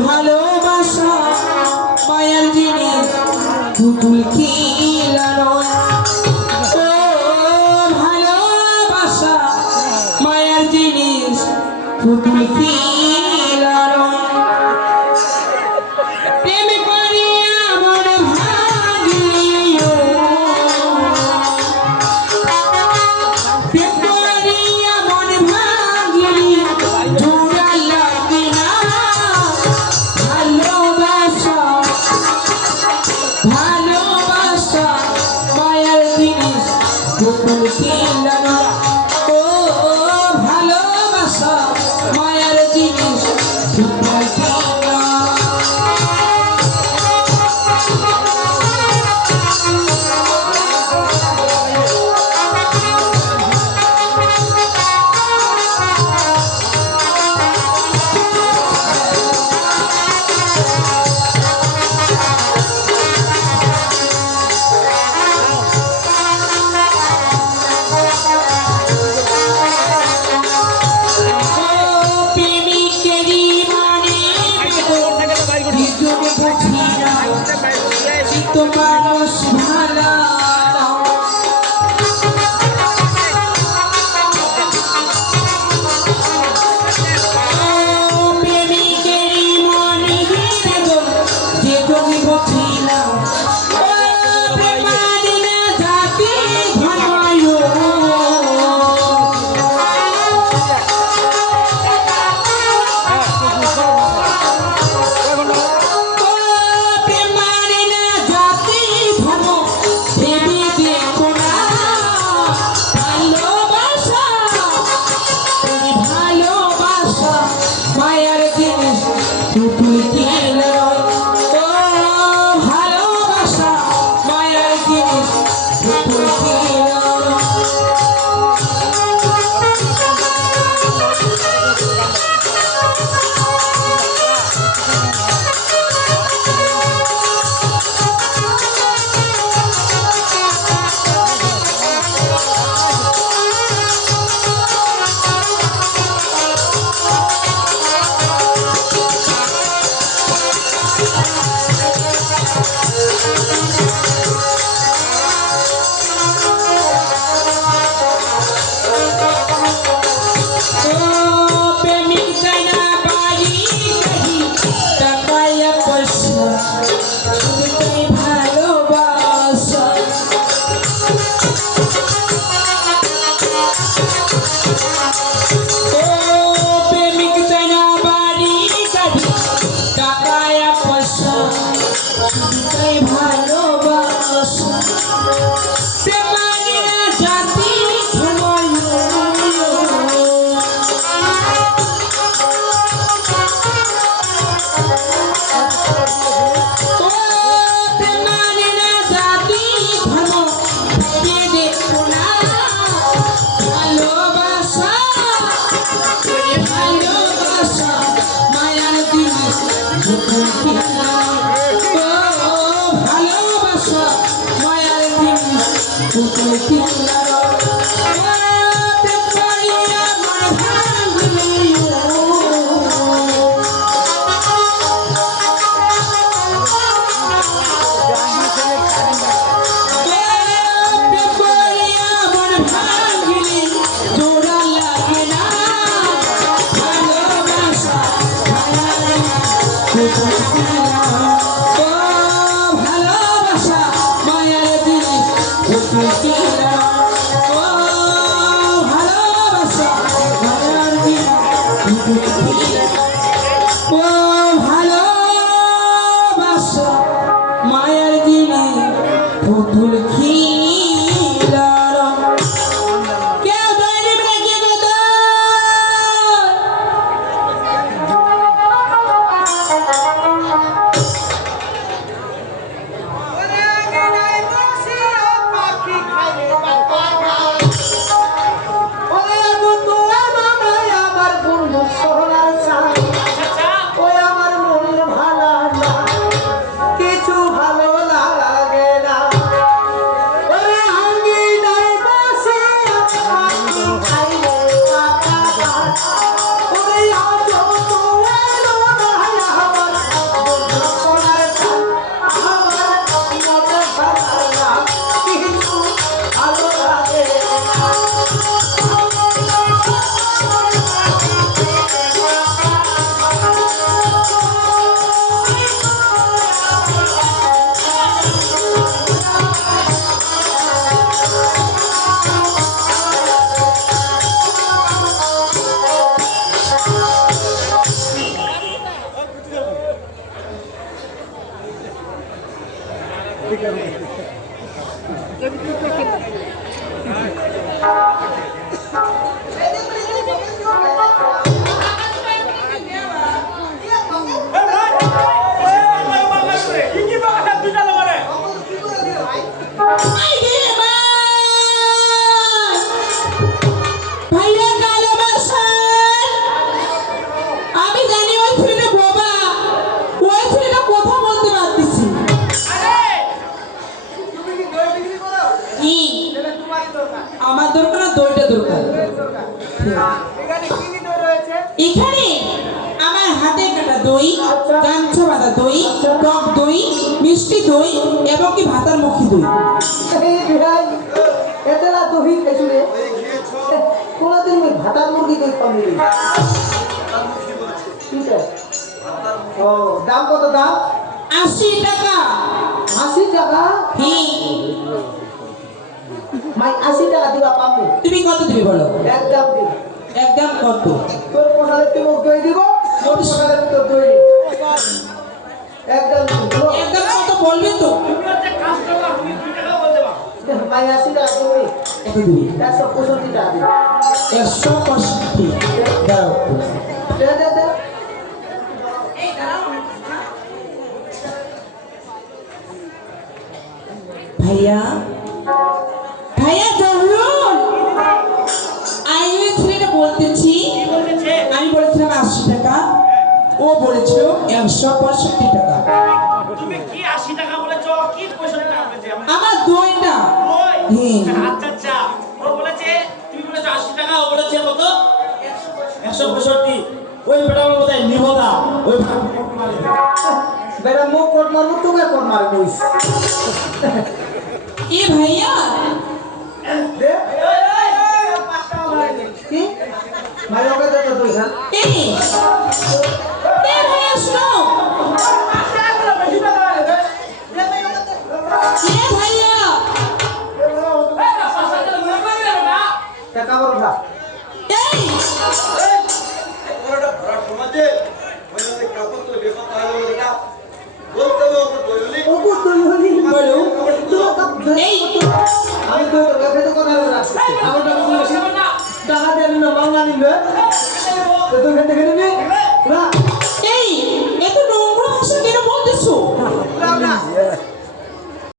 ভালোবাসা মায়ার জিনিস পুতুল খিলানো ভালোবাসা মায়ার জিনিস পুতুল খিলানো প্রেম করিয়া মন ভাঙিও প্রেম করিয়া মন ভাঙিলি জোড়া লাগি না ভালোবাসা ভালোবাসা মায়ার জিনিস পুতুল খিলানো ভালোবাসা মায়ার জিনিস পুতুল খিলানো तो मानुष भाला प्रेमिकेरी मने हिरेगो जे তুমি বুঝিলা প্রেমানি না জাতি ধনয় মায়ার জিনিস পুতুল খিলানো ভালোবাসা মায়ার জিনিস পুতুল খিলানো ভালোবাসা মায়ার জিনিস পুতুল খিলানো প্রেম করিয়া মন ভাঙিও প্রেম করিয়া মন ভাঙিলি জোড়া লাগে না ভালোবাসা পুতুল খিলানো ভালোবাসা মায়ার জিনিস পুতুল খিলানো আমি জানি ওই ছেলেটা বোবা, ওই ছেলেটা কথা বলতে পারতেছি কি আমার দরকার না দইটা দরকার। এখানে আমার হাতে কাটা দই, গামছা বাঁধা দই, টক দই, মিষ্টি দই এবং কি ভাতার মুখী দই। ভাতার মুরগি দই পাবি। ও দাম কত দাম? 80 টাকা। 80 টাকা? হ্যাঁ। মাই 80 টাকা দিবা পাবো। তুমি কত দিবে বলো? একদম দিই। একদম কত? তোর পোষালে তুই মুখ দই দিব, তোর পোষালে তোর দই দিব। একদম দিব। একদম কত বলবে তো? মাই 80 টাকা দিবি। কত দিবি? 165 টাকা দিবি। 165 দাও। দে দে দে। ভাইয়া ভাইয়া ধরুন, আমি ওই ছেলেটা বলতেছি, আমি বলেছিলাম 80 টাকা, ও বলেছিল 165 টাকা। তুমি কি 80 টাকা বলেছো? কি 65 টাকা বলেছে? আমার দইটা ওই আচ্ছা আচ্ছা, ও বলেছে, তুমি বলেছো 80 টাকা, ও বলেছে কত? 165। ওই বেটা বলে নিবদা, ওই বেটা মুখ কোট মারবো, তোকে কোট মারবো। এ ভাইয়া দে। কি? মাই ওকে দে তো তুই হ্যাঁ। এ ভাইয়া শোনো, এ ভাইয়া টাকা বড় না। এই ওগো তুই হলি বলো। তোর কাপ দে। এই আমি তো তোর কাছে তো কথা রাখছি। আমার টাকা বলেছি। টাকা দেন না মাঙ্গা নিবে। তো তুই খেতে খেতে